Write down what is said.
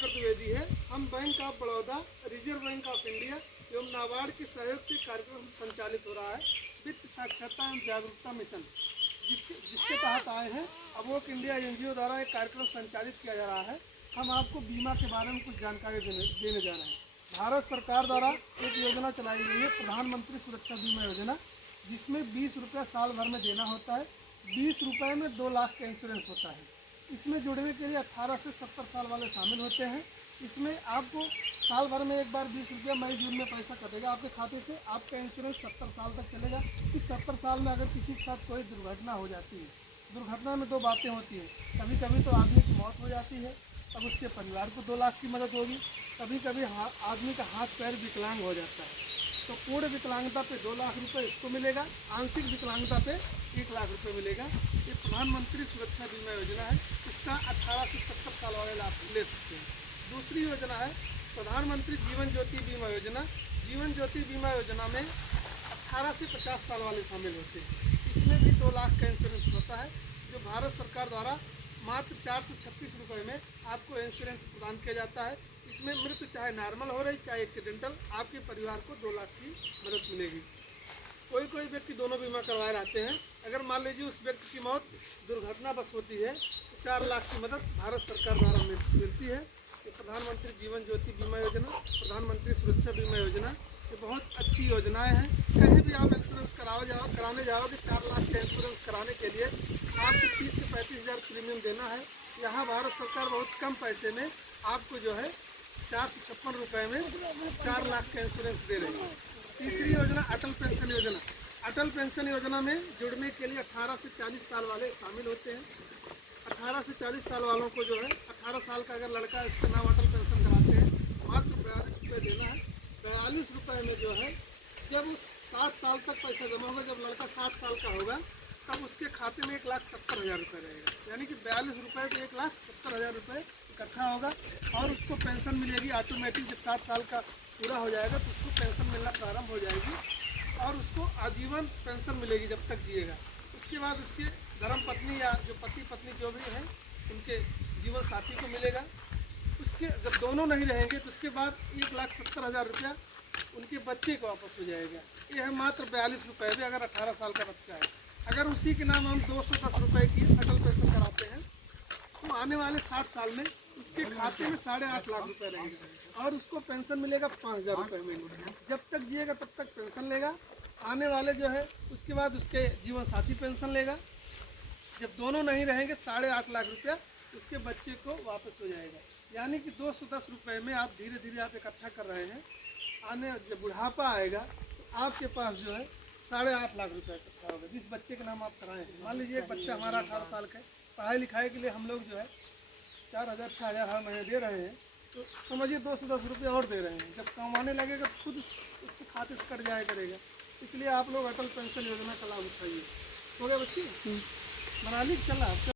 प्रभाकर द्विवेदी है। हम bank of Baroda, reserve bank of India एवं नाबार्ड के सहयोग से कार्यक्रम संचालित हो रहा है वित्त साक्षरता एवं जागरूकता मिशन, जिसके तहत आए हैं। अवोक इंडिया एनजीओ द्वारा एक कार्यक्रम संचालित किया जा रहा है। हम आपको बीमा के बारे में कुछ जानकारी देने जा रहे हैं। भारत सरकार द्वारा एक योजना चलाई गई है, प्रधानमंत्री सुरक्षा बीमा योजना, जिसमें 20 रुपये साल भर में देना होता है। 20 रुपये में 2 लाख का इंश्योरेंस होता है। इसमें जुड़ने के लिए 18 से 70 साल वाले शामिल होते हैं। इसमें आपको साल भर में एक बार 20 रुपया मई जून में पैसा कटेगा आपके खाते से। आपका इंश्योरेंस 70 साल तक चलेगा। इस 70 साल में अगर किसी के साथ कोई दुर्घटना हो जाती है, दुर्घटना में 2 बातें होती हैं। कभी कभी तो आदमी की मौत हो जाती है, तब उसके परिवार को 2 लाख की मदद होगी। कभी कभी आदमी का हाथ पैर विकलांग हो जाता है, तो पूर्ण विकलांगता पे 2 लाख रुपए इसको मिलेगा। आंशिक विकलांगता पे 1 लाख रुपए मिलेगा। ये प्रधानमंत्री सुरक्षा बीमा योजना है। इसका 18 से 70 साल वाले लाभ ले सकते हैं। दूसरी योजना है प्रधानमंत्री जीवन ज्योति बीमा योजना। जीवन ज्योति बीमा योजना में 18 से 50 साल वाले शामिल होते हैं। इसमें भी 2 लाख का इंश्योरेंस होता है, जो भारत सरकार द्वारा मात्र 436 रुपये में आपको इंश्योरेंस प्रदान किया जाता है। इसमें मृत्यु चाहे नॉर्मल हो रही चाहे एक्सीडेंटल, आपके परिवार को 2 लाख की मदद मिलेगी। कोई व्यक्ति दोनों बीमा करवाए रहते हैं। अगर मान लीजिए उस व्यक्ति की मौत दुर्घटना बस होती है तो 4 लाख की मदद भारत सरकार द्वारा मिलती है। ये प्रधानमंत्री जीवन ज्योति बीमा योजना, प्रधानमंत्री सुरक्षा बीमा योजना, ये बहुत अच्छी योजनाएं हैं। कहीं भी आप इंश्योरेंस कराने जाओगे 4 लाख का इंश्योरेंस कराने के लिए आपको 30 से 35 हज़ार प्रीमियम देना है। यहाँ भारत सरकार बहुत कम पैसे में आपको जो है 456 रुपये में 4 लाख का इंश्योरेंस दे रही है। तीसरी योजना अटल पेंशन योजना। अटल पेंशन योजना में जुड़ने के लिए 18 से 40 साल वाले शामिल होते हैं। 18 से 40 साल वालों को जो है 18 साल का अगर लड़का है उसका नाम अटल पेंशन कराते हैं। मात्र 42 रुपये देना है। 42 रुपये में जो है जब उस 60 साल तक पैसा जमा होगा, जब लड़का 60 साल का होगा तब उसके खाते में 1,70,000 रुपये रहेगा। यानी कि 42 रुपये पे 1,70,000 रुपये इकट्ठा होगा और उसको पेंशन मिलेगी ऑटोमेटिक। जब 60 साल का पूरा हो जाएगा तो उसको पेंशन मिलना प्रारंभ हो जाएगी और उसको आजीवन पेंशन मिलेगी जब तक जिएगा। उसके बाद उसके धर्मपत्नी या जो पति पत्नी जो भी हैं उनके जीवन साथी को मिलेगा। उसके जब दोनों नहीं रहेंगे तो उसके बाद 1,70,000 रुपया उनके बच्चे को वापस हो जाएगा। ये है मात्र 42 रुपये में अगर 18 साल का बच्चा है। अगर उसी के नाम हम 210 रुपये की अटल पेंशन कराते हैं तो आने वाले 60 साल में उसके खाते में 8.5 लाख रुपए रहेगा और उसको पेंशन मिलेगा 5,000 रुपये महीने। जब तक जिएगा तब तक पेंशन लेगा। आने वाले जो है उसके बाद उसके जीवन साथी पेंशन लेगा। जब दोनों नहीं रहेंगे 8.5 लाख रुपया उसके बच्चे को वापस हो जाएगा। यानी कि 210 रुपये में आप धीरे धीरे आप इकट्ठा कर रहे हैं। आने जब बुढ़ापा आएगा तो आपके पास जो है 8.5 लाख रुपये इकट्ठा होगा जिस बच्चे के नाम आप कराएँ। मान लीजिए एक बच्चा हमारा 18 साल का है, पढ़ाई लिखाई के लिए हम लोग जो है 4,000 6,000 हर महीने दे रहे हैं, तो समझिए 210 रुपये और दे रहे हैं। जब कमाने लगेगा तो खुद उसके खाते से कट जाया करेगा। इसलिए आप लोग अटल पेंशन योजना का लाभ उठाइए। हो गया बच्ची, बना ली चला।